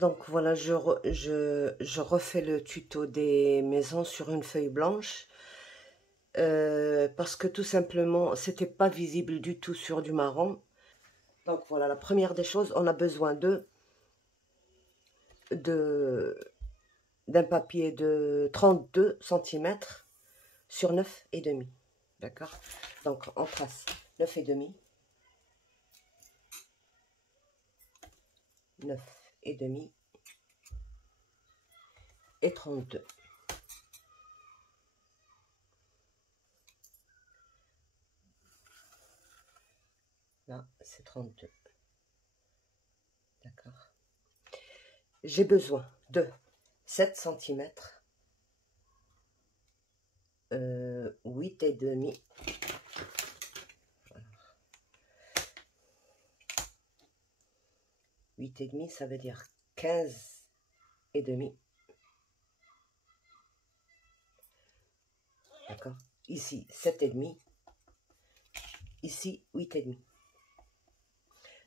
Donc voilà, je refais le tuto des maisons sur une feuille blanche. Parce que tout simplement, c'était pas visible du tout sur du marron. Donc voilà, la première des choses, on a besoin d'un papier de 32 cm sur 9,5. D'accord? Donc on trace 9,5, 9,5 et 32. Là, c'est 32. D'accord. J'ai besoin de 7 cm, 8,5. Voilà. 8,5, ça veut dire 15,5. D'accord. Ici, 7,5. Ici, 8,5.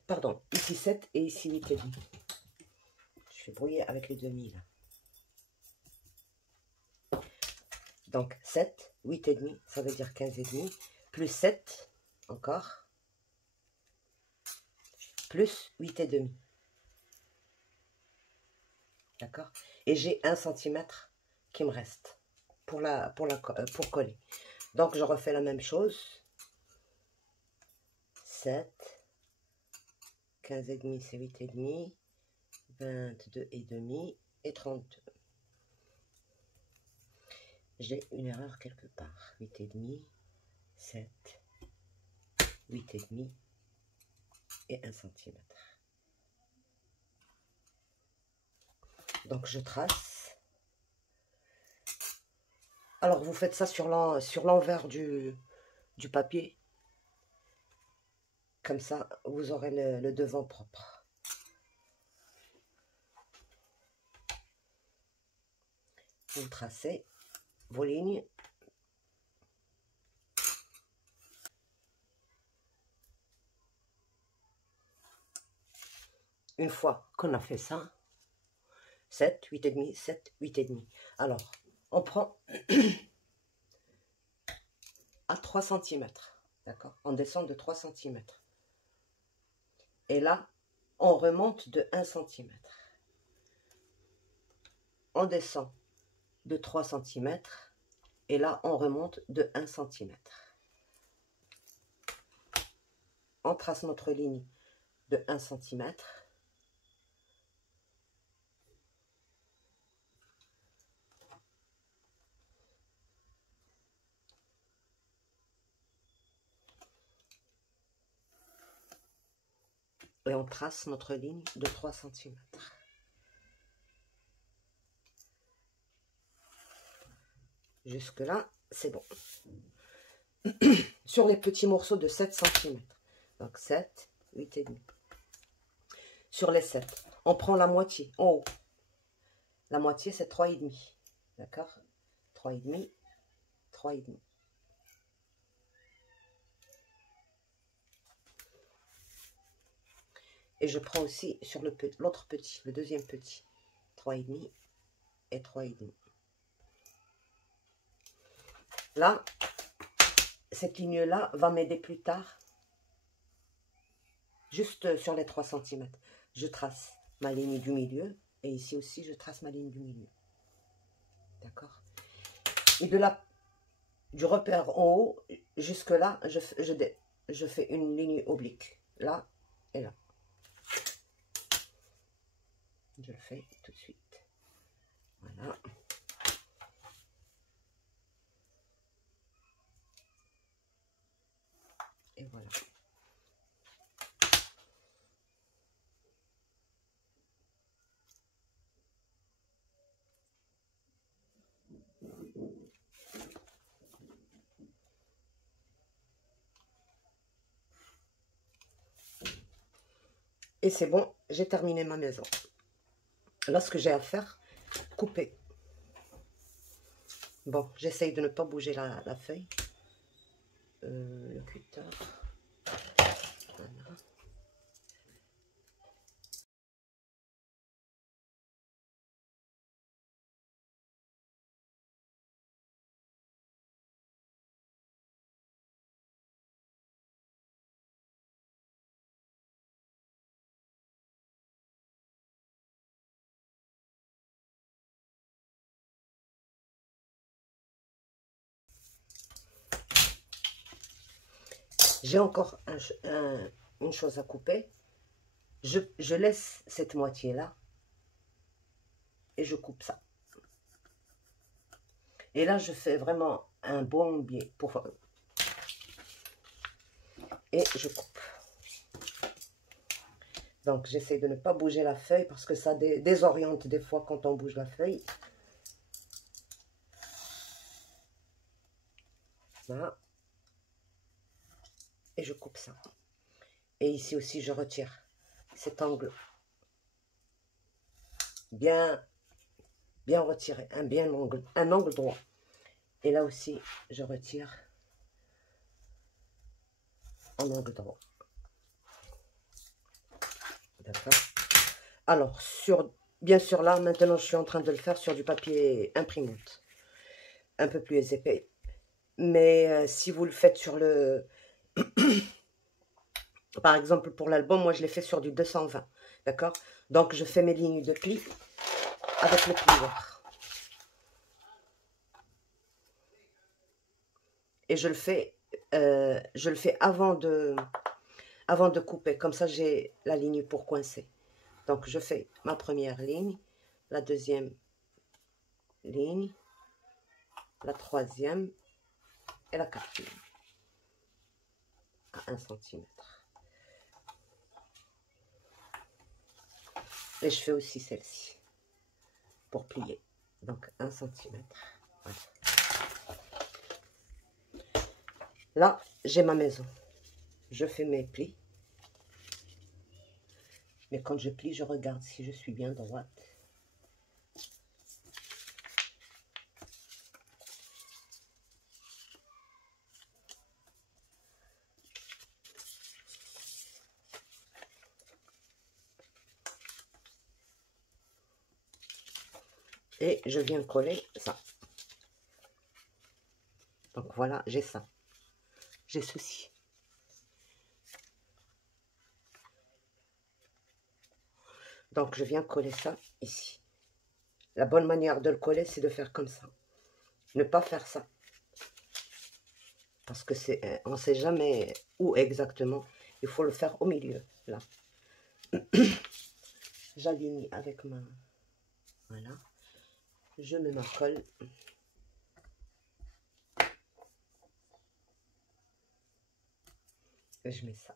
Pardon, ici 7 et ici 8,5. Je vais brouiller avec les demi là. Donc 7, 8,5, ça veut dire 15,5, plus 7, encore, plus 8,5. D'accord? Et j'ai 1 cm qui me reste pour coller. Donc je refais la même chose. 7, 15,5 c'est 8,5, 22,5 et 32. J'ai une erreur quelque part. 8,5, 7, 8,5 et 1 cm. Donc je trace. Alors vous faites ça sur l'envers du papier. Comme ça, vous aurez le devant propre. Vous tracez vos lignes. Une fois qu'on a fait ça, 7, 8,5, 7, 8,5. Alors, on prend à 3 cm. D'accord? On descend de 3 cm. Et là, on remonte de 1 cm. On descend de 3 cm. Et là, on remonte de 1 cm. On trace notre ligne de 1 cm. Et on trace notre ligne de 3 cm. Jusque là, c'est bon. Sur les petits morceaux de 7 cm. Donc 7, 8,5. Sur les 7, on prend la moitié en haut. La moitié, c'est 3,5. D'accord? 3,5, 3,5. Et je prends aussi sur l'autre petit, le deuxième petit. 3,5 et 3,5. Là, cette ligne-là va m'aider plus tard. Juste sur les 3 cm. Je trace ma ligne du milieu. Et ici aussi, je trace ma ligne du milieu. D'accord? Et du repère en haut, jusque là, je fais une ligne oblique. Là et là. Je le fais tout de suite. Voilà. Et voilà. Et c'est bon, j'ai terminé ma maison. Là, ce que j'ai à faire, couper. Bon, j'essaye de ne pas bouger la feuille. Le cutter. Voilà. J'ai encore une chose à couper. Je laisse cette moitié-là et je coupe ça. Et là, je fais vraiment un bon biais pour... Et je coupe. Donc, j'essaie de ne pas bouger la feuille parce que ça désoriente des fois quand on bouge la feuille. Voilà. Et je coupe ça. Et ici aussi, je retire cet angle. Bien retiré. Un angle droit. Et là aussi, je retire en angle droit. D'accord. Alors, bien sûr, là, maintenant, je suis en train de le faire sur du papier imprimante. Un peu plus épais. Mais si vous le faites sur le... Par exemple, pour l'album, moi, je l'ai fait sur du 220. D'accord. Donc, je fais mes lignes de pli avec le plieur. Et je le fais avant de couper. Comme ça, j'ai la ligne pour coincer. Donc, je fais ma première ligne, la deuxième ligne, la troisième et la quatrième à 1 cm. Et je fais aussi celle-ci pour plier. Donc, 1 cm. Voilà. Là, j'ai ma maison. Je fais mes plis. Mais quand je plie, je regarde si je suis bien droite. Et je viens coller ça. Donc voilà, j'ai ça. J'ai ceci. Donc je viens coller ça ici. La bonne manière de le coller, c'est de faire comme ça. Ne pas faire ça. Parce que on ne sait jamais où exactement. Il faut le faire au milieu, là. J'aligne avec ma... Voilà. Je mets ma colle. Et je mets ça.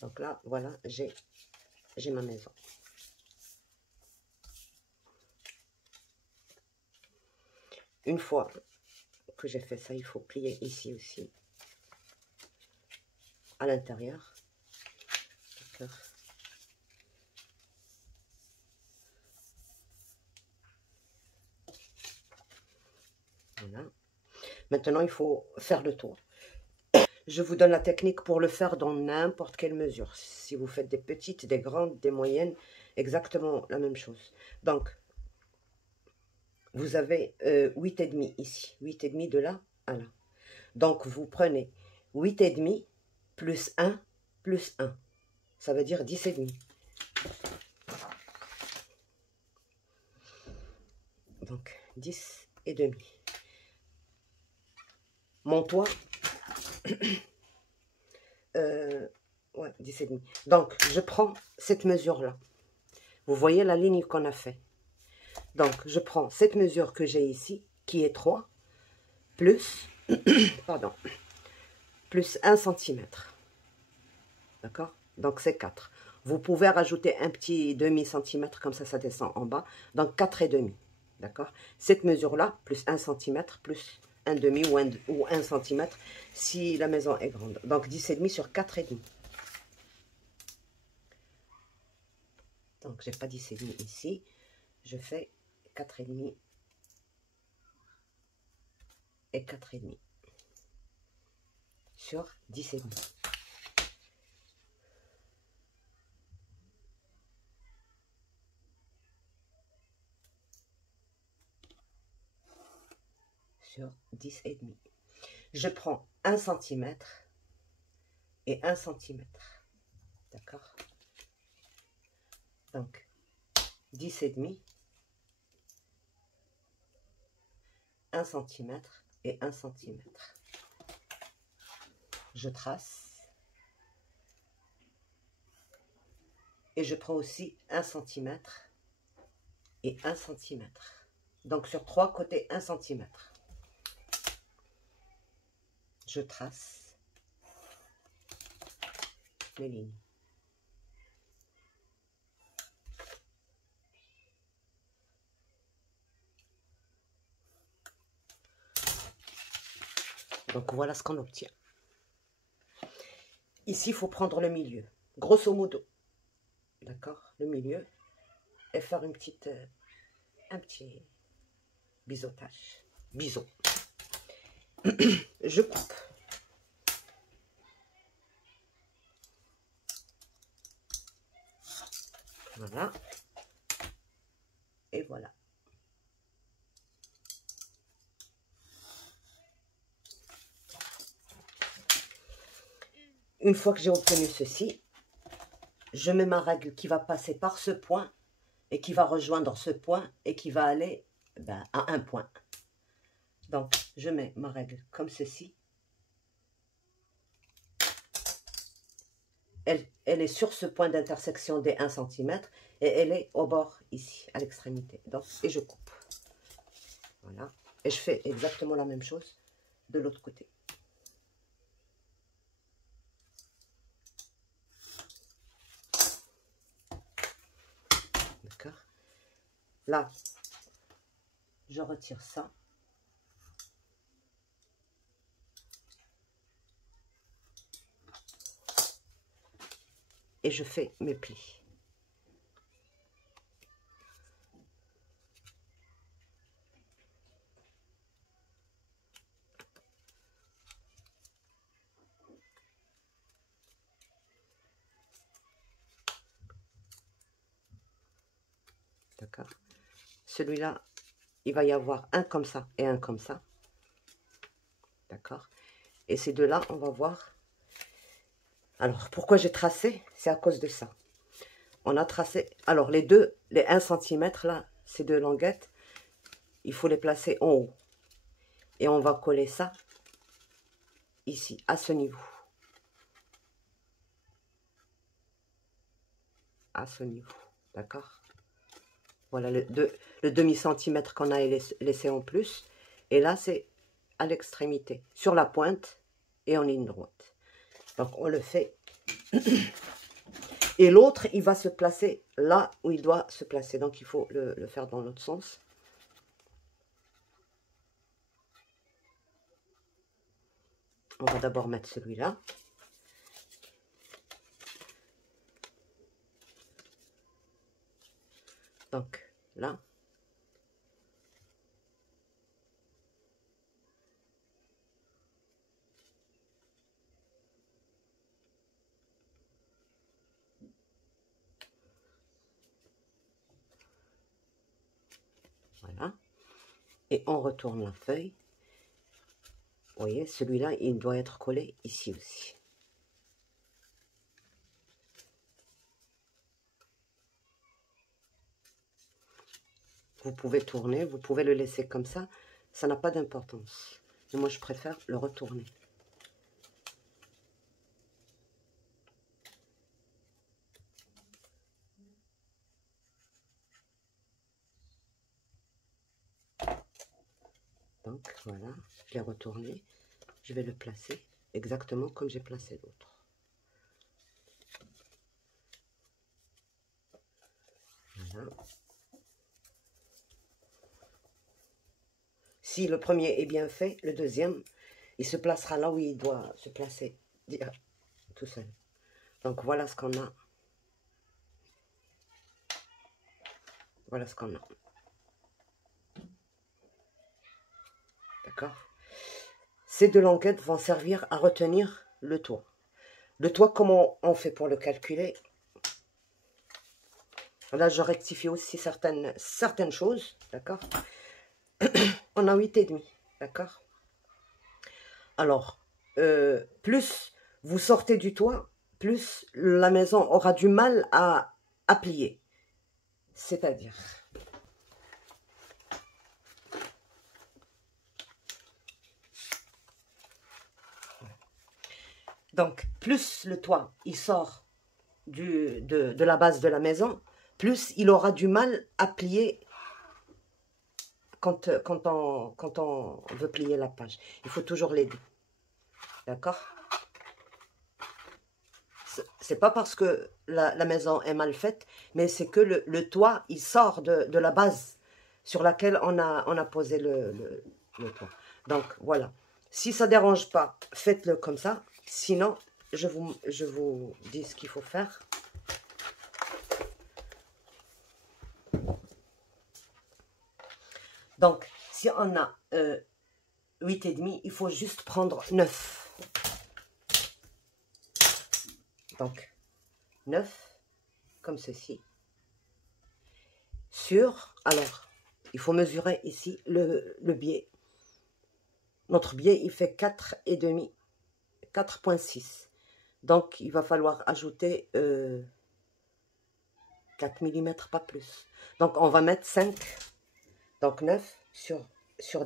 Donc là, voilà, j'ai ma maison. Une fois que j'ai fait ça, il faut plier ici aussi, à l'intérieur. D'accord. Voilà. Maintenant, il faut faire le tour. Je vous donne la technique pour le faire dans n'importe quelle mesure. Si vous faites des petites, des grandes, des moyennes, exactement la même chose. Donc, vous avez 8,5 ici. 8,5 de là à là. Donc, vous prenez 8,5 plus 1 plus 1. Ça veut dire 10,5. Donc, 10,5. Mon toit... ouais, 10,5. Donc, je prends cette mesure-là. Vous voyez la ligne qu'on a fait. Donc, je prends cette mesure que j'ai ici, qui est 3, plus, pardon, plus 1 cm. D'accord? Donc, c'est 4. Vous pouvez rajouter un petit demi-centimètre, comme ça descend en bas. Donc, 4,5. D'accord? Cette mesure-là, plus 1 cm, plus un demi ou 1 cm, si la maison est grande. Donc, 10,5 sur 4,5. Donc, j'ai pas 10,5 ici. Je fais 4,5 et 4,5 sur 10,5. Sur 10,5. Je prends 1 cm et 1 cm. D'accord? Donc, 10,5, 1 cm et 1 cm. Je trace et je prends aussi 1 cm et 1 cm. Donc sur 3 côtés 1 cm. Je trace mes lignes. Donc voilà ce qu'on obtient. Ici, il faut prendre le milieu, grosso modo. D'accord? Le milieu. Et faire un petit biseautage. Biseau. Je coupe. Voilà. Et voilà. Une fois que j'ai obtenu ceci, je mets ma règle qui va passer par ce point et qui va rejoindre ce point et qui va aller à un point. Donc, je mets ma règle comme ceci. Elle est sur ce point d'intersection des 1 cm et elle est au bord ici, à l'extrémité. Donc, et je coupe. Voilà. Et je fais exactement la même chose de l'autre côté. D'accord. Là, je retire ça. Et je fais mes plis. D'accord. Celui-là, il va y avoir un comme ça et un comme ça. D'accord. Et ces deux-là, on va voir. Alors, pourquoi j'ai tracé? C'est à cause de ça. On a tracé. Alors, les 1 cm, là, ces deux languettes, il faut les placer en haut. Et on va coller ça ici, à ce niveau. À ce niveau. D'accord? Voilà le demi-centimètre qu'on a laissé en plus. Et là, c'est à l'extrémité, sur la pointe et en ligne droite. Donc, on le fait. Et l'autre, il va se placer là où il doit se placer. Donc, il faut le faire dans l'autre sens. On va d'abord mettre celui-là. Donc, là. Voilà. Et on retourne la feuille. Vous voyez, celui-là, il doit être collé ici aussi. Vous pouvez tourner, vous pouvez le laisser comme ça. Ça n'a pas d'importance. Mais moi, je préfère le retourner. Donc, voilà, je l'ai retourné. Je vais le placer exactement comme j'ai placé l'autre. Voilà. Si le premier est bien fait, le deuxième, il se placera là où il doit se placer tout seul. Donc, voilà ce qu'on a. Voilà ce qu'on a. D'accord? Ces deux languettes vont servir à retenir le toit. Le toit, comment on fait pour le calculer? Là, je rectifie aussi certaines choses, d'accord? On a 8,5, d'accord? Alors, plus vous sortez du toit, plus la maison aura du mal à plier. C'est-à-dire, donc, plus le toit, il sort de la base de la maison, plus il aura du mal à plier quand on veut plier la page. Il faut toujours l'aider. D'accord? C'est pas parce que la maison est mal faite, mais c'est que le toit, il sort de la base sur laquelle on a posé le toit. Donc, voilà. Si ça ne dérange pas, faites-le comme ça. Sinon, je vous dis ce qu'il faut faire. Donc, si on a 8,5, il faut juste prendre 9. Donc, 9, comme ceci. Alors, il faut mesurer ici le biais. Notre biais, il fait 4,5, 4,6. Donc, il va falloir ajouter 4 mm, pas plus. Donc, on va mettre 5. Donc, 9 sur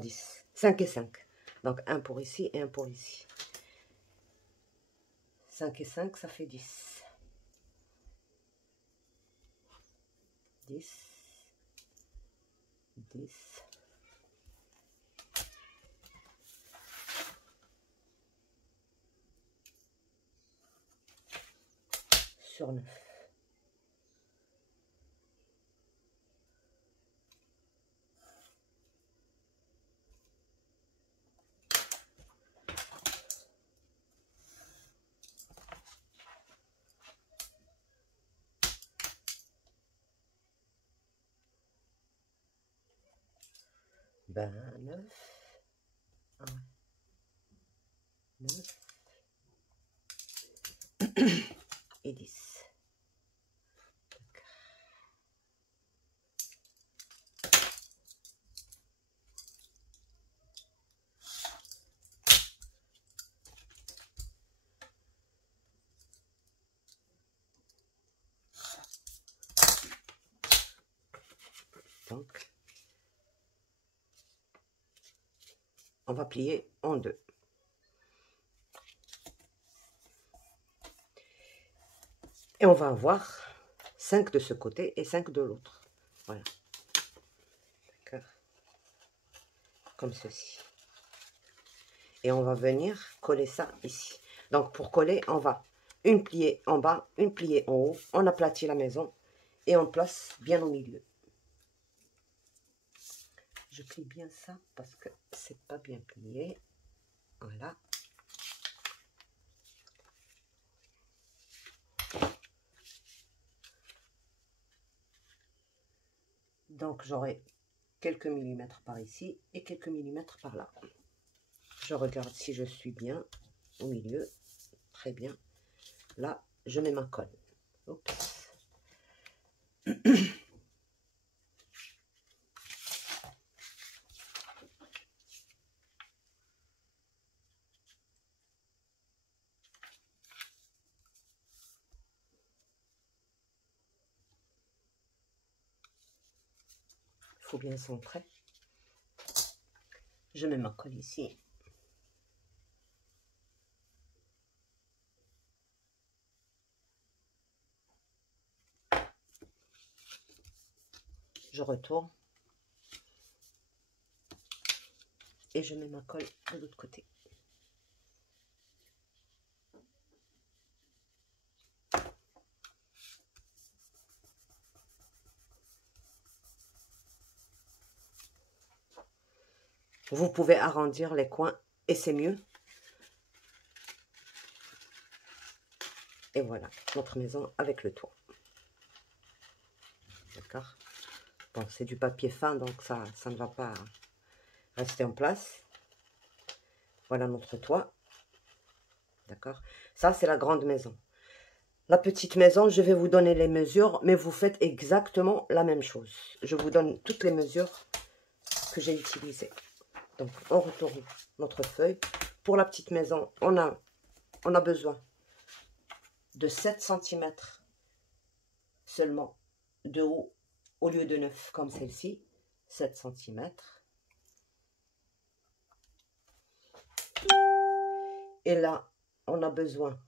10. 5 et 5. Donc, 1 pour ici et 1 pour ici. 5 et 5, ça fait 10. 10. 10. Sur 9. Ben, 9. 1, 9. Et 10. Donc, on va plier en deux. Et on va avoir 5 de ce côté et 5 de l'autre. Voilà. D'accord. Comme ceci. Et on va venir coller ça ici. Donc, pour coller, on va une plier en bas, une plier en haut. On aplatit la maison et on place bien au milieu. Je plie bien ça parce que c'est pas bien plié. Voilà. Donc, j'aurai quelques millimètres par ici et quelques millimètres par là. Je regarde si je suis bien au milieu. Très bien. Là, je mets ma colle. Oups. Il faut bien centrer. Je mets ma colle ici. Je retourne. Et je mets ma colle de l'autre côté. Vous pouvez arrondir les coins et c'est mieux. Et voilà, notre maison avec le toit. D'accord? Bon, c'est du papier fin, donc ça ne va pas rester en place. Voilà notre toit. D'accord? Ça, c'est la grande maison. La petite maison, je vais vous donner les mesures, mais vous faites exactement la même chose. Je vous donne toutes les mesures que j'ai utilisées. Donc, on retourne notre feuille. Pour la petite maison, on a besoin de 7 cm seulement de haut au lieu de 9 comme celle-ci, 7 cm. Et là, on a besoin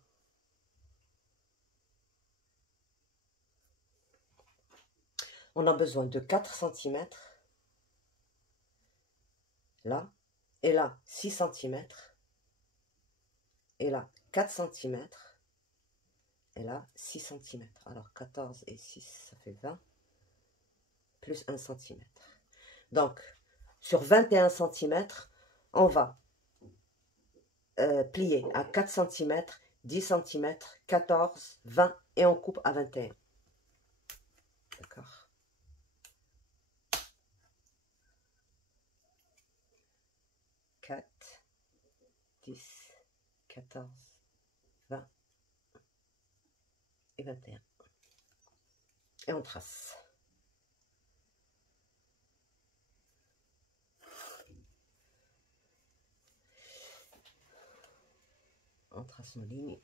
de 4 cm. Là, et là, 6 cm. Et là, 4 cm. Et là, 6 cm. Alors, 14 et 6, ça fait 20. Plus 1 cm. Donc, sur 21 cm, on va plier à 4 cm, 10 cm, 14, 20 et on coupe à 21. D'accord. Quatre, 10, 14, 20 et 21. Et on trace. On trace nos lignes.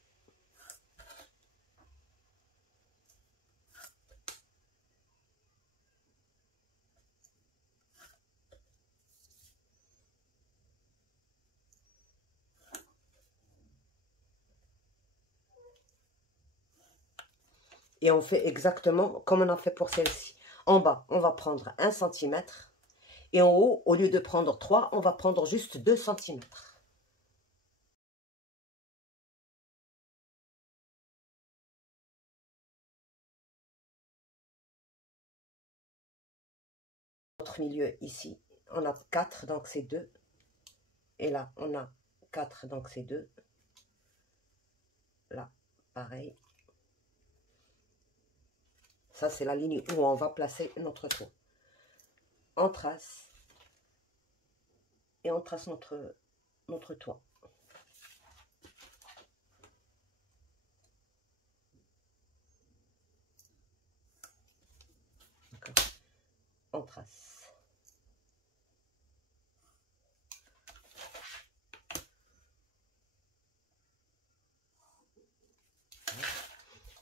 Et on fait exactement comme on a fait pour celle-ci. En bas, on va prendre 1 cm. Et en haut, au lieu de prendre 3, on va prendre juste 2 cm. Notre milieu ici, on a 4, donc c'est 2. Et là, on a 4, donc c'est 2. Là, pareil. Ça, c'est la ligne où on va placer notre trou. On trace. Et on trace notre toit. D'accord. On trace.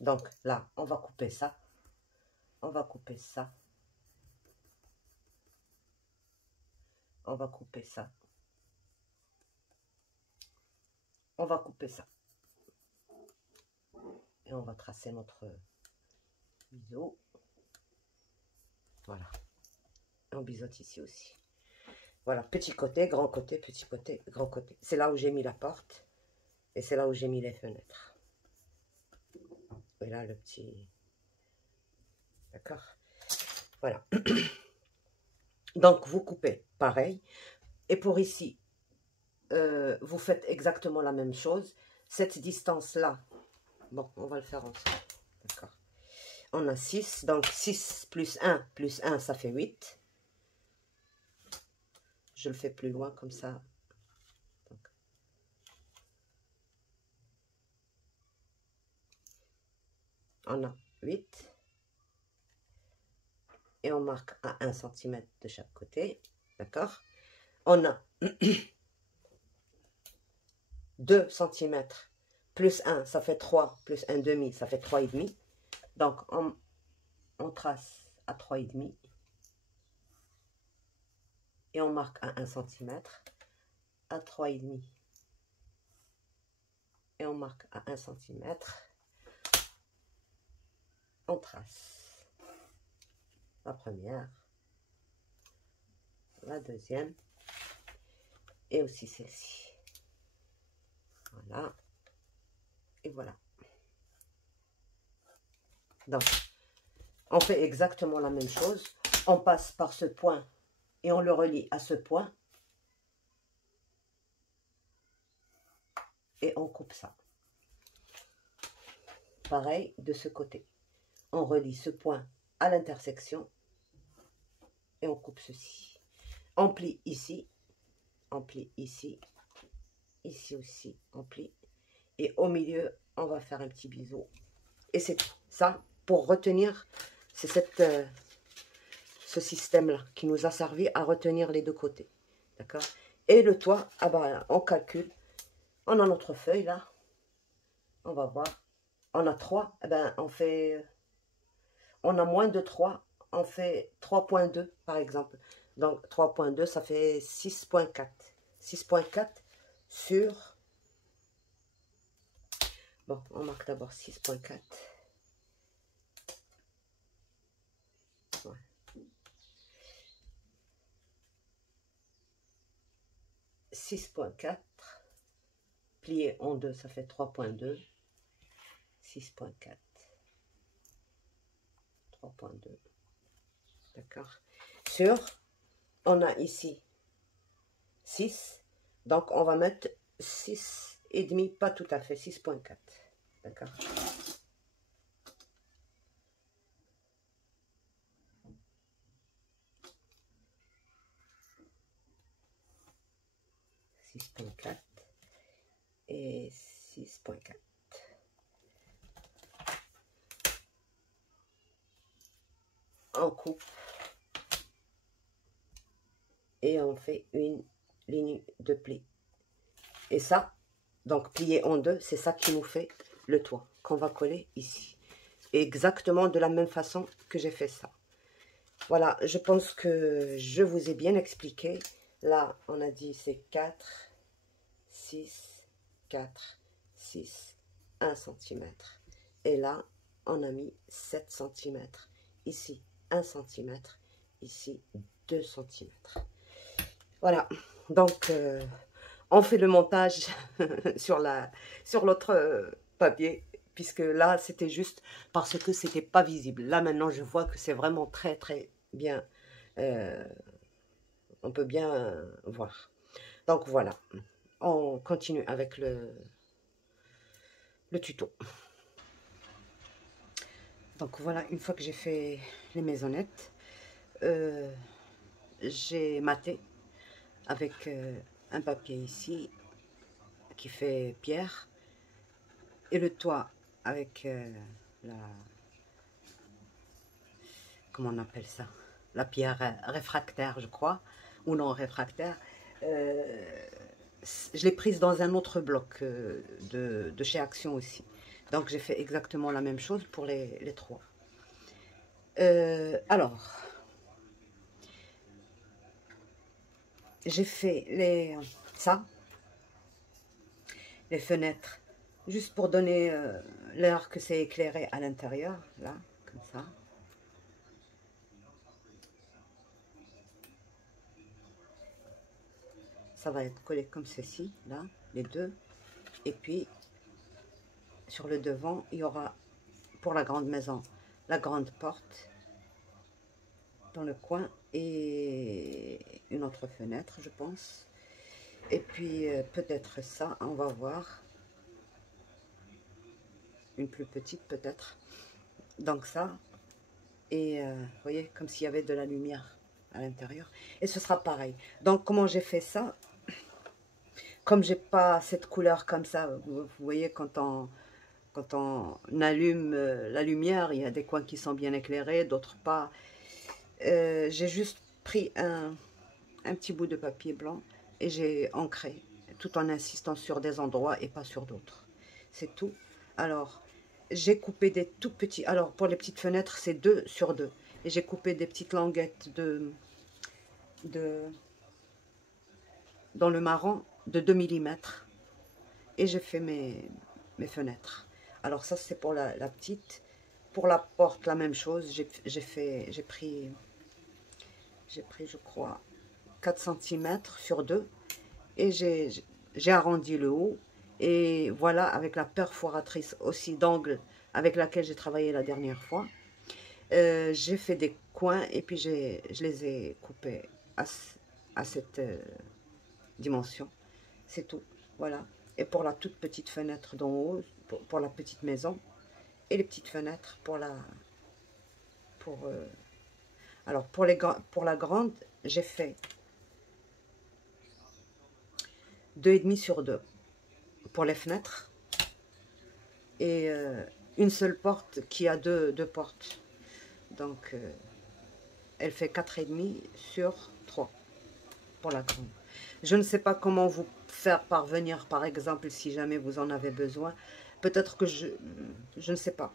Donc là, on va couper ça. On va couper ça. On va couper ça. On va couper ça. Et on va tracer notre biseau. Voilà. Et on biseaute ici aussi. Voilà, petit côté, grand côté, petit côté, grand côté. C'est là où j'ai mis la porte. Et c'est là où j'ai mis les fenêtres. Et là, le petit... D'accord? Voilà. Donc, vous coupez pareil. Et pour ici, vous faites exactement la même chose. Cette distance-là, bon, on va le faire ensemble. D'accord. On a 6. Donc, 6 plus 1, ça fait 8. Je le fais plus loin comme ça. Donc, on a 8. Et on marque à 1 cm de chaque côté. D'accord? On a 2 cm plus 1, ça fait 3, plus 1,5, ça fait 3,5. Donc, on trace à 3,5. Et on marque à 1 cm, à 3,5. Et on marque à 1 cm. On trace la première, la deuxième, et aussi celle-ci. Voilà. Et voilà. Donc, on fait exactement la même chose. On passe par ce point et on le relie à ce point. Et on coupe ça. Pareil de ce côté. On relie ce point à l'intersection. Et on coupe ceci. On plie ici. On plie ici. Ici aussi, on plie. Et au milieu, on va faire un petit biseau. Et c'est tout. Ça, pour retenir, c'est ce système-là qui nous a servi à retenir les deux côtés. D'accord? Et le toit, ah ben, on calcule. On a notre feuille là. On va voir. On a 3. Eh ben, on a moins de 3. on fait 3.2 par exemple. Donc 3.2, ça fait 6.4. 6.4 sur... Bon, on marque d'abord 6.4. Ouais. 6.4. Plié en 2, ça fait 3.2. 6.4. 3.2. D'accord. Sur, on a ici 6. Donc, on va mettre 6,5, pas tout à fait, 6.4. D'accord. Et 6.4. On coupe et on fait une ligne de pli. Et ça, donc plié en 2, c'est ça qui nous fait le toit qu'on va coller ici. Exactement de la même façon que j'ai fait ça. Voilà, je pense que je vous ai bien expliqué. Là, on a dit c'est 4, 6, 4, 6, 1 cm. Et là, on a mis 7 cm. Ici, 1 cm. Ici, 2 cm. Voilà, donc on fait le montage sur l'autre papier, puisque là, c'était juste parce que c'était pas visible. Là, maintenant, je vois que c'est vraiment très, très bien. On peut bien voir. Donc, voilà. On continue avec le tuto. Donc, voilà, une fois que j'ai fait les maisonnettes, j'ai maté avec un papier ici qui fait pierre. Et le toit avec la... Comment on appelle ça? La pierre réfractaire, je crois. Ou non, réfractaire. Je l'ai prise dans un autre bloc de chez Action aussi. Donc, j'ai fait exactement la même chose pour les trois. Alors, j'ai fait les fenêtres, juste pour donner l'air que c'est éclairé à l'intérieur, là, comme ça. Ça va être collé comme ceci, là, les deux. Et puis, sur le devant, il y aura, pour la grande maison, la grande porte dans le coin et une autre fenêtre, je pense. Et puis, peut-être ça, on va voir. Une plus petite, peut-être. Donc ça, et vous voyez, comme s'il y avait de la lumière à l'intérieur. Et ce sera pareil. Donc, comment j'ai fait ça? Comme j'ai pas cette couleur comme ça, vous voyez, quand on allume la lumière, il y a des coins qui sont bien éclairés, d'autres pas. J'ai juste pris un petit bout de papier blanc et j'ai ancré, tout en insistant sur des endroits et pas sur d'autres. C'est tout. Alors, j'ai coupé des tout petits... Alors, pour les petites fenêtres, c'est 2 sur 2. Et j'ai coupé des petites languettes dans le marron de 2 mm. Et j'ai fait mes fenêtres. Alors ça, c'est pour la petite. Pour la porte, la même chose. J'ai pris, je crois, 4 cm sur 2. Et j'ai arrondi le haut. Et voilà, avec la perforatrice aussi d'angle avec laquelle j'ai travaillé la dernière fois. J'ai fait des coins et puis je les ai coupés à cette dimension. C'est tout. Voilà. Et pour la toute petite fenêtre d'en haut, pour la petite maison, et les petites fenêtres alors pour la grande, j'ai fait 2,5 sur 2 pour les fenêtres et une seule porte qui a deux portes. Donc elle fait 4,5 sur 3 pour la grande. Je ne sais pas comment vous faire parvenir, par exemple, si jamais vous en avez besoin. Peut-être que je ne sais pas.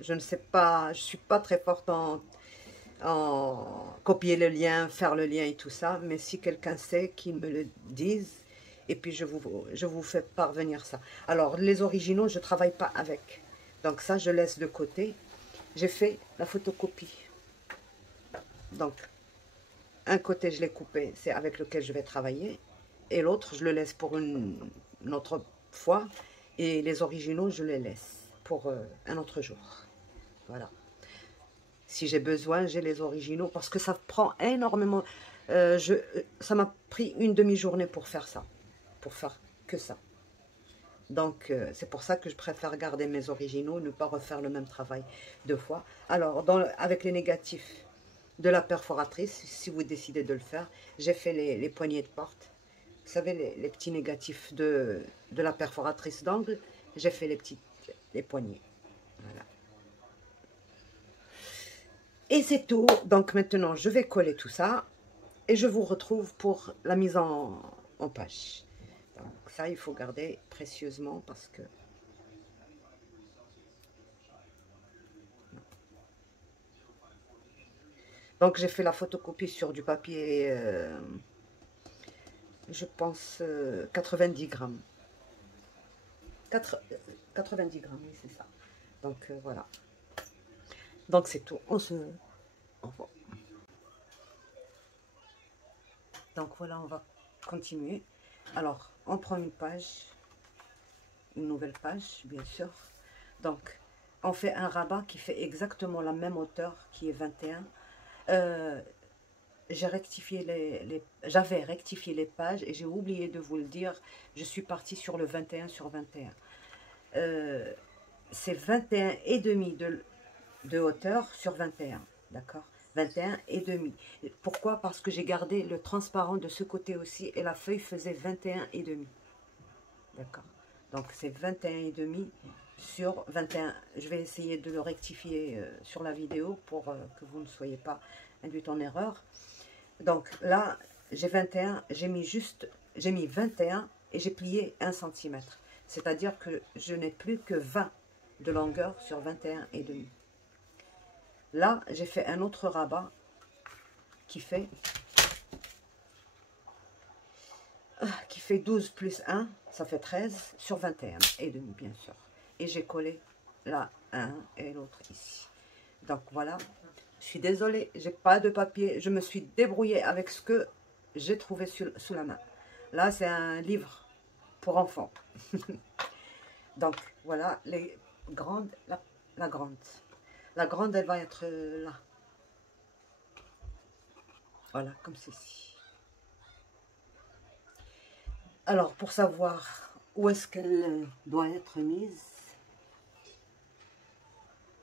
Je ne sais pas, je ne suis pas très forte copier le lien, faire le lien et tout ça. Mais si quelqu'un sait, qu'il me le dise. Et puis, je vous fais parvenir ça. Alors, les originaux, je ne travaille pas avec. Donc, ça, je laisse de côté. J'ai fait la photocopie. Donc, un côté, je l'ai coupé, c'est avec lequel je vais travailler. Et l'autre, je le laisse pour une autre fois. Et les originaux, je les laisse pour un autre jour. Voilà. Si j'ai besoin, j'ai les originaux parce que ça prend énormément. Ça m'a pris une demi-journée pour faire ça. Pour faire que ça. Donc, c'est pour ça que je préfère garder mes originaux, ne pas refaire le même travail deux fois. Alors, avec les négatifs de la perforatrice, si vous décidez de le faire, j'ai fait les poignées de porte. Vous savez, les petits négatifs de la perforatrice d'angle, j'ai fait les poignées. Voilà. Et c'est tout. Donc maintenant, je vais coller tout ça et je vous retrouve pour la mise en page. Donc ça, il faut garder précieusement parce que... Donc j'ai fait la photocopie sur du papier, je pense 90 grammes. 90 grammes, oui, c'est ça. Donc voilà. Donc c'est tout. On va. Donc voilà, on va continuer. Alors, on prend une page, une nouvelle page, bien sûr. Donc, on fait un rabat qui fait exactement la même hauteur, qui est 21. J'avais rectifié les pages et j'ai oublié de vous le dire. Je suis partie sur le 21 sur 21. C'est 21 et demi de hauteur sur 21, d'accord, 21 et demi. Pourquoi? Parce que j'ai gardé le transparent de ce côté aussi et la feuille faisait 21 et demi, d'accord. Donc c'est 21 et demi sur 21. Je vais essayer de le rectifier sur la vidéo pour que vous ne soyez pas induite en erreur. Donc là, j'ai 21, j'ai mis 21 et j'ai plié 1 cm. C'est-à-dire que je n'ai plus que 20 de longueur sur 21 et demi. Là, j'ai fait un autre rabat qui fait 12 plus 1, ça fait 13 sur 21 et demi, bien sûr. Et j'ai collé là un et l'autre ici. Donc voilà, je suis désolée, j'ai pas de papier. Je me suis débrouillée avec ce que j'ai trouvé sous la main. Là, c'est un livre pour enfants. Donc voilà, les grandes, la grande. La grande, elle va être là. Voilà, comme ceci. Alors, pour savoir où est-ce qu'elle doit être mise,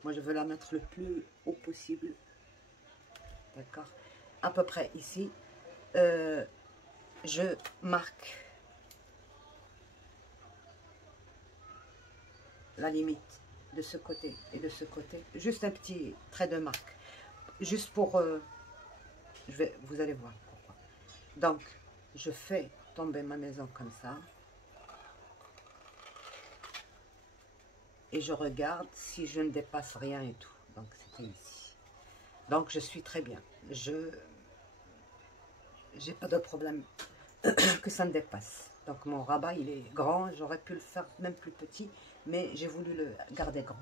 moi, je veux la mettre le plus haut possible. D'accord? À peu près ici. Je marque la limite de ce côté et de ce côté. Juste un petit trait de marque. Juste pour... vous allez voir pourquoi. Donc, je fais tomber ma maison comme ça. Et je regarde si je ne dépasse rien et tout. Donc, c'était ici. Donc, je suis très bien. Je n'ai pas de problème que ça me dépasse. Donc, mon rabat, il est grand. J'aurais pu le faire même plus petit, mais j'ai voulu le garder grand.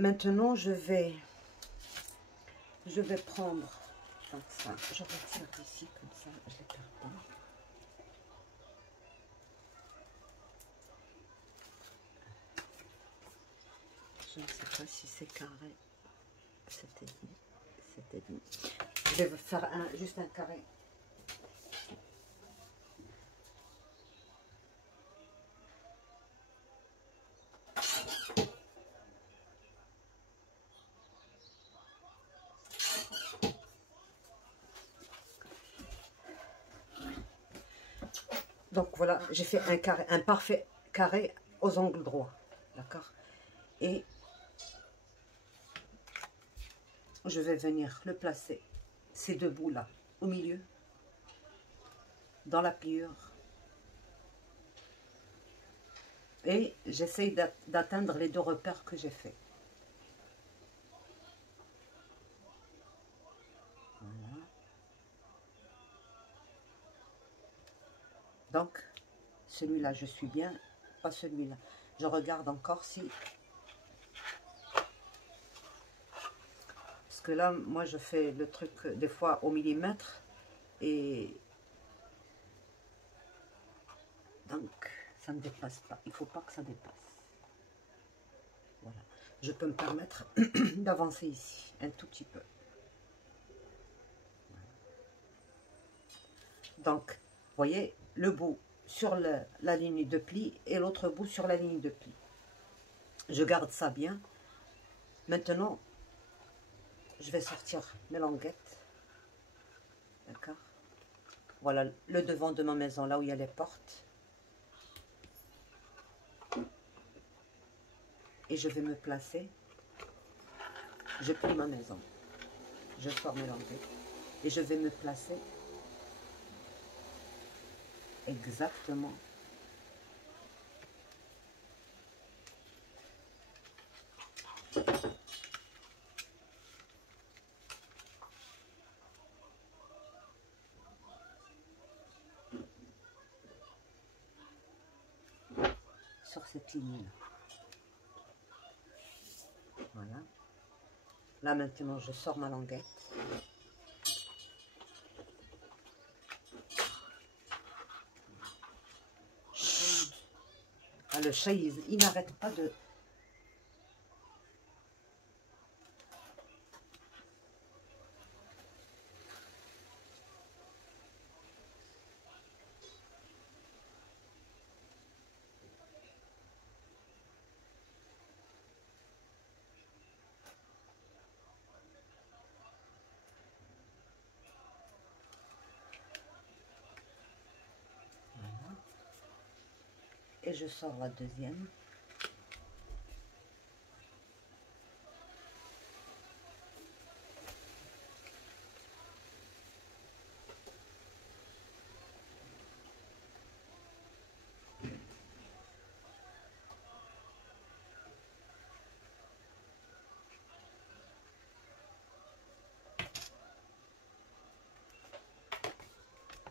Maintenant, je vais prendre... Donc ça, je retire d'ici, comme ça, je ne les perds pas. Je ne sais pas si c'est carré. C'était dit. Je vais faire juste un carré. Donc voilà, j'ai fait un carré, un parfait carré aux angles droits. D'accord? Et je vais venir le placer, ces deux bouts là, au milieu, dans la pliure. Et j'essaye d'atteindre les deux repères que j'ai fait. Donc, celui-là, je suis bien, pas celui-là. Je regarde encore si... Parce que là, moi, je fais le truc des fois au millimètre. Et donc, ça ne dépasse pas. Il ne faut pas que ça dépasse. Voilà. Je peux me permettre d'avancer ici, un tout petit peu. Donc, vous voyez, le bout sur la ligne de pli et l'autre bout sur la ligne de pli. Je garde ça bien. Maintenant, je vais sortir mes languettes. D'accord? Voilà le devant de ma maison, là où il y a les portes. Et je vais me placer. Je plie ma maison. Je sors mes languettes. Et je vais me placer exactement sur cette ligne-là. Voilà. Là, maintenant, je sors ma languette. Ah, le chat, il n'arrête pas de... Voilà. Et je sors la deuxième.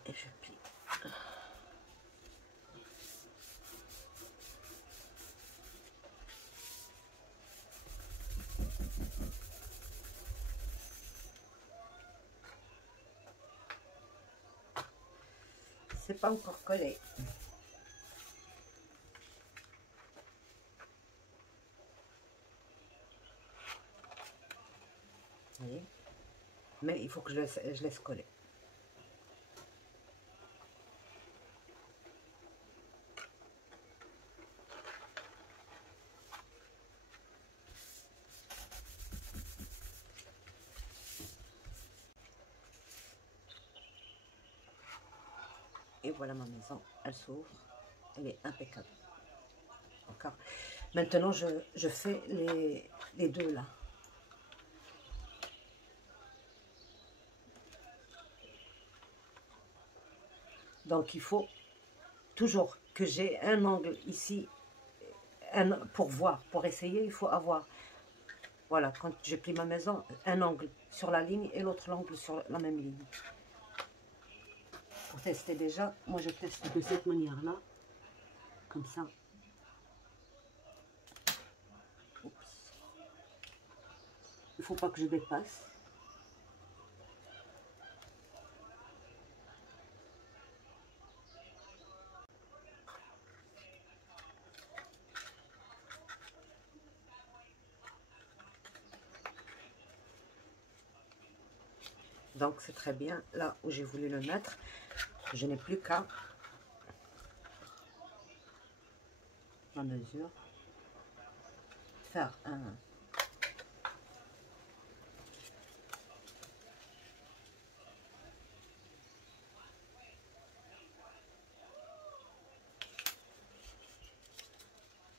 Et je plie. C'est pas encore collé. Vous voyez? Mais il faut que je laisse coller. Et voilà ma maison, elle s'ouvre, elle est impeccable. D'accord. Maintenant, je fais les deux là. Donc, il faut toujours que j'ai un angle ici, pour voir, pour essayer, il faut avoir, voilà, quand je plie ma maison, un angle sur la ligne et l'autre angle sur la même ligne. Pour tester déjà, moi je teste de cette manière-là, comme ça. Oups. Il ne faut pas que je dépasse. Donc c'est très bien, là où j'ai voulu le mettre, je n'ai plus qu'à la mesure, faire un...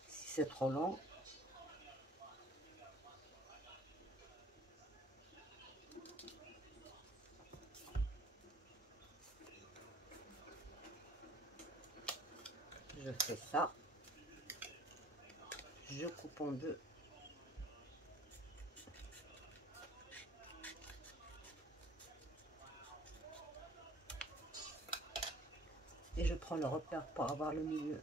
Si c'est trop long, je fais ça, je coupe en deux. Et et je prends le repère pour avoir le milieu.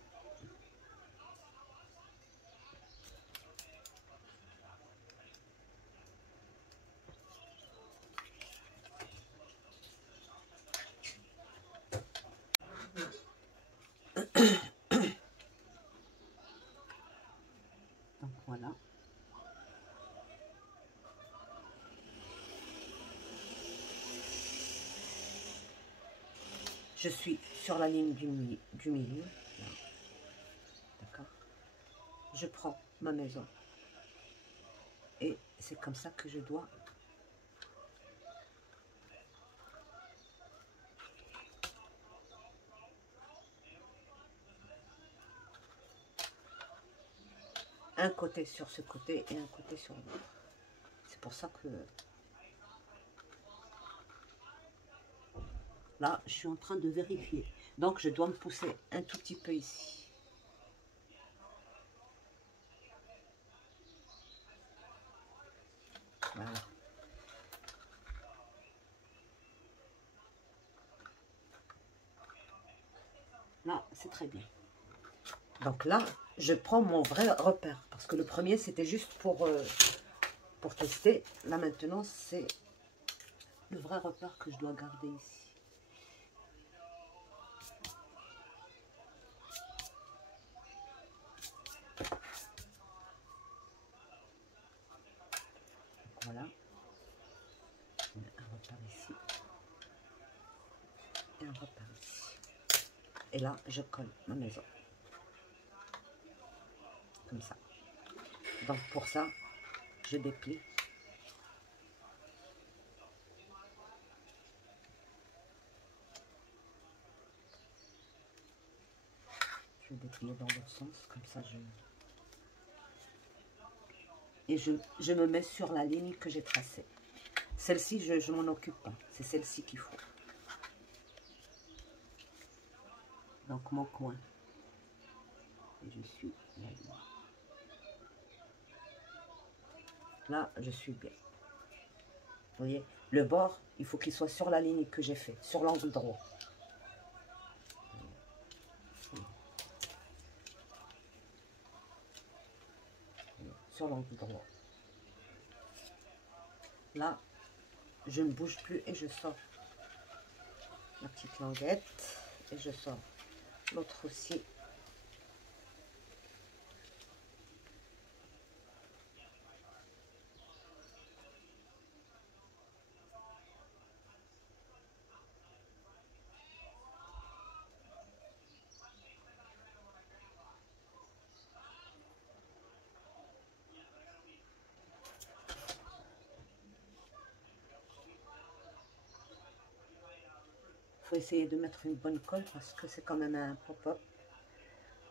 Donc voilà. Je suis sur la ligne du milieu. D'accord. Je prends ma maison. Et c'est comme ça que je dois un côté sur ce côté et un côté sur l'autre. C'est pour ça que là, je suis en train de vérifier. Donc, je dois me pousser un tout petit peu ici. Voilà. Là, c'est très bien. Donc là, je prends mon vrai repère. Parce que le premier, c'était juste pour tester. Là, maintenant, c'est le vrai repère que je dois garder ici. Donc, voilà. On a un repère ici. Et un repère ici. Et là, je colle ma maison. Comme ça. Donc, pour ça, je déplie. Je vais déplier dans l'autre sens, comme ça et je me mets sur la ligne que j'ai tracée. Celle-ci, je m'en occupe pas, c'est celle-ci qu'il faut. Donc mon coin, et je suis la ligne. Là, je suis bien. Vous voyez, le bord, il faut qu'il soit sur la ligne que j'ai fait, sur l'angle droit. Sur l'angle droit. Là, je ne bouge plus et je sors la petite languette et je sors l'autre aussi. Faut essayer de mettre une bonne colle parce que c'est quand même un pop-up.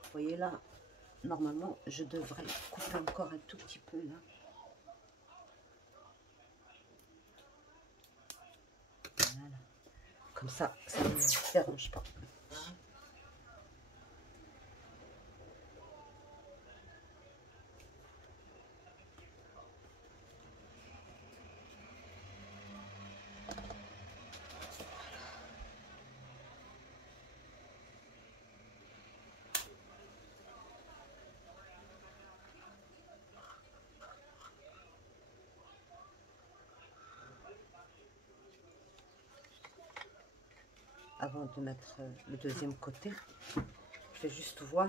Vous voyez là, normalement, je devrais couper encore un tout petit peu là. Voilà. Comme ça ne me dérange pas. Avant de mettre le deuxième côté, je vais juste voir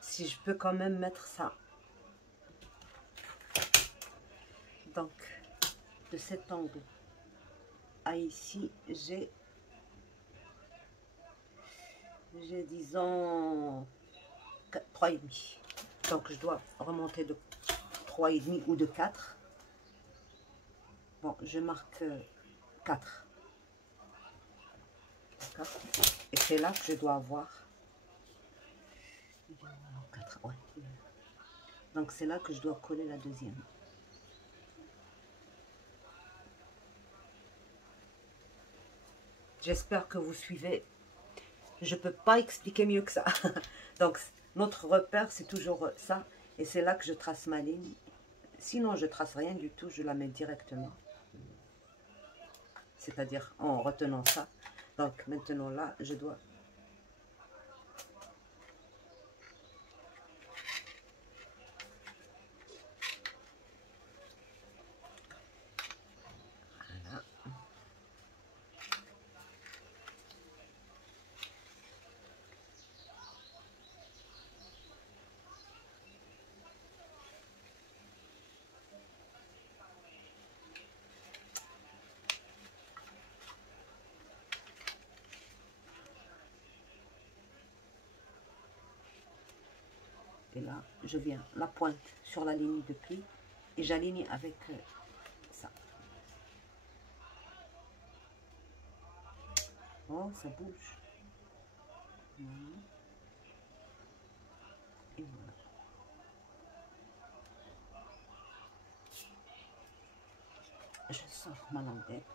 si je peux quand même mettre ça. Donc, de cet angle à ici, j'ai disons 3,5. Donc, je dois remonter de 3,5 ou de 4. Bon, je marque 4. D'accord. Et c'est là que je dois avoir 4, ouais. Donc c'est là que je dois coller la deuxième. J'espère que vous suivez. Je ne peux pas expliquer mieux que ça. Donc notre repère, c'est toujours ça. Et c'est là que je trace ma ligne. Sinon, je trace rien du tout. Je la mets directement. C'est-à-dire en retenant ça. Donc maintenant là, je dois... Voilà. Et là, je viens la pointe sur la ligne de pli et j'aligne avec ça. Oh, ça bouge. Voilà. Et voilà. Je sors ma languette.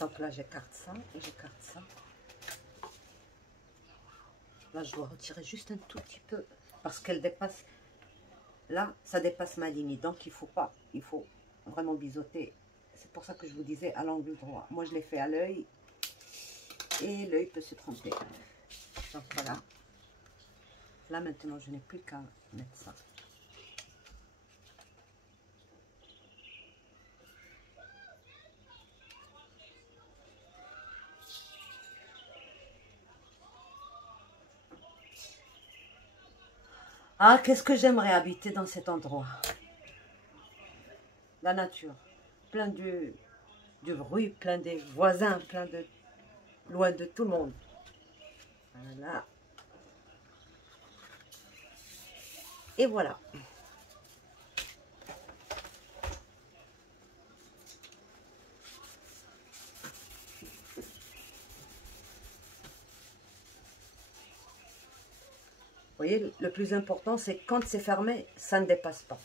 Donc là, j'écarte ça et j'écarte ça. Là, je dois retirer juste un tout petit peu parce qu'elle dépasse. Là, ça dépasse ma ligne. Donc, il faut vraiment biseauter. C'est pour ça que je vous disais à l'angle droit. Moi, je l'ai fait à l'œil et l'œil peut se tromper. Donc, voilà. Là, maintenant, je n'ai plus qu'à mettre ça. Ah, qu'est-ce que j'aimerais habiter dans cet endroit. La nature, plein du bruit, plein des voisins, plein de... loin de tout le monde. Voilà. Et voilà. Vous voyez, le plus important, c'est quand c'est fermé, ça ne dépasse pas.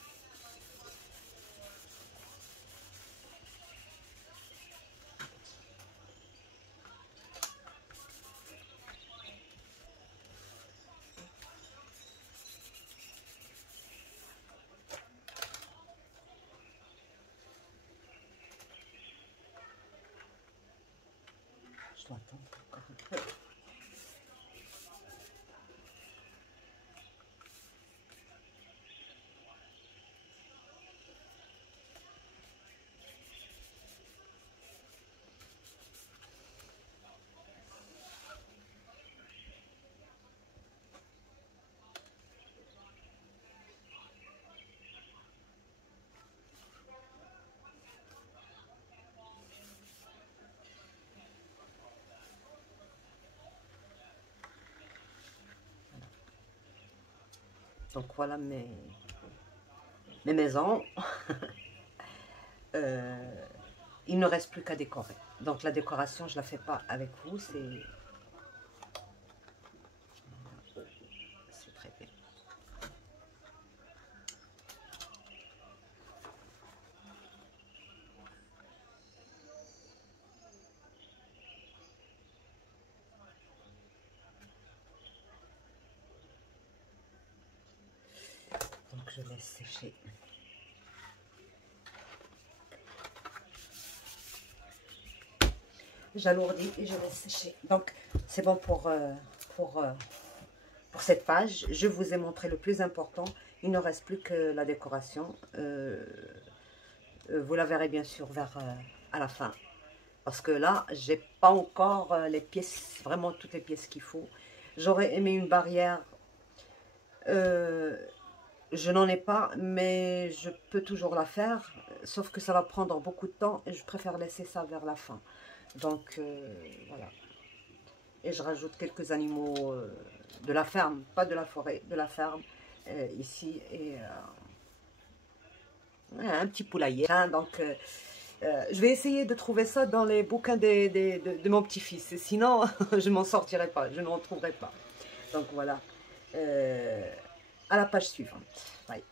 Je dois attendre encore un peu. Donc voilà mes maisons. Il ne reste plus qu'à décorer. Donc la décoration, je ne la fais pas avec vous. C'est très bien. Donc je laisse sécher. J'alourdis et je laisse sécher. Donc, c'est bon pour cette page. Je vous ai montré le plus important. Il ne reste plus que la décoration. Vous la verrez bien sûr vers à la fin. Parce que là, j'ai pas encore les pièces, vraiment toutes les pièces qu'il faut. J'aurais aimé une barrière. Je n'en ai pas, mais je peux toujours la faire. Sauf que ça va prendre beaucoup de temps et je préfère laisser ça vers la fin. Donc, voilà. Et je rajoute quelques animaux de la ferme, pas de la forêt, de la ferme, ici. Et un petit poulailler. Hein, donc, je vais essayer de trouver ça dans les bouquins de mon petit-fils. Sinon, je m'en sortirai pas, je n'en trouverai pas. Donc, voilà. À la page suivante. Bye.